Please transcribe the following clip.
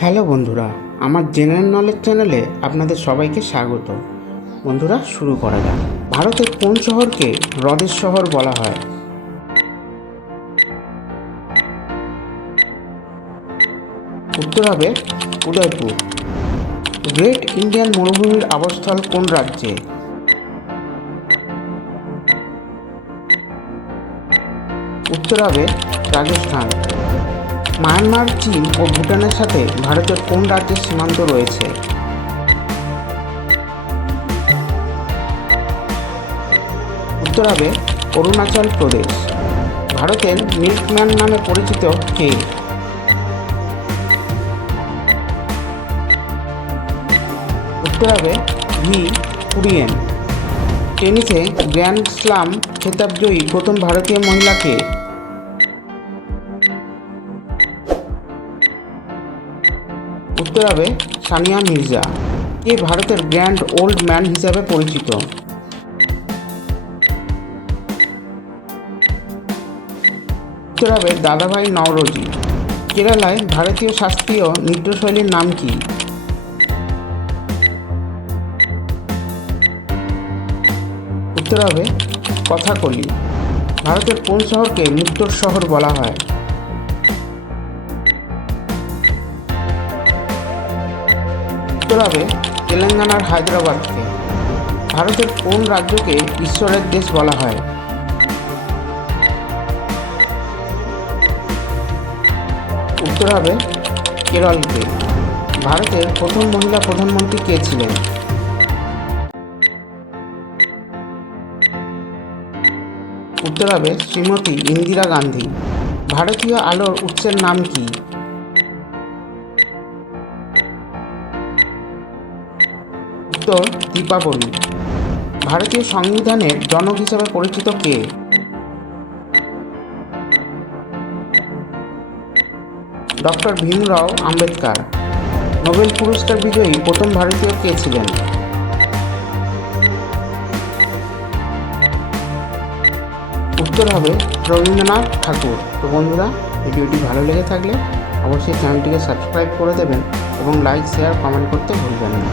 Hello বন্ধুরা, আমার general knowledge চ্যানেলে আপনাদের সবাইকে স্বাগত। বন্ধুরা, শুরু করা যাক। ভারতের কোন শহরকে হ্রদের শহর বলা হয়? উত্তর হবে উদয়পুর। গ্রেট ইন্ডিয়ান মরুভূমির আবাসস্থল কোন রাজ্যে? উত্তর হবে রাজস্থান। মায়ানমার, চীন ও ভুটানের সাথে ভারতের কোন রাজ্যের সীমান্ত রয়েছে? উত্তর হবে অরুণাচল প্রদেশ। ভারতের মিল্কম্যান নামে পরিচিত কে? উত্তর হবে ভি, কুরিয়েন। টেনিসে গ্র্যান্ড স্লাম খেতাবজয়ী প্রথম ভারতীয় মহিলাকে উত্তর হবে সানিয়া মির্জা কে ভারতের গ্র্যান্ড ওল্ড ম্যান হিসাবে পরিচিত। উত্তর হবে দাদাভাই নওরোজি, কেরালায় ভারতীয় শাস্ত্রীয় নৃত্যশৈলীর নাম কি? উত্তর হবে কথাকলি, ভারতের কোন শহরকে মুক্তোর শহর বলা হয়? হবে তেলেঙ্গানার হায়দ্রাবাদকে, ভারতের কোন রাজ্যকে ঈশ্বরের দেশ বলা হয়? উত্তর হবে কেরলকে। ভারতের প্রথম মহিলা প্রধানমন্ত্রী কে ছিলেন? উত্তর হবে শ্রীমতী ইন্দিরা গান্ধী। ভারতীয় আলোর উৎসের নাম কি? উত্তর দীপাবলি। ভারতীয় সংবিধানের জনক হিসেবে পরিচিত কে? ডক্টর ভীমরাও আম্বেদকর। নোবেল পুরস্কার বিজয়ী প্রথম ভারতীয় কে ছিলেন? উত্তর হবে রবীন্দ্রনাথ ঠাকুর। তো বন্ধুরা, ভিডিওটি ভালো লেগে থাকলে অবশ্যই চ্যানেলটিকে সাবস্ক্রাইব করে দেবেন এবং লাইক, শেয়ার, কমেন্ট করতে ভুলবেন না।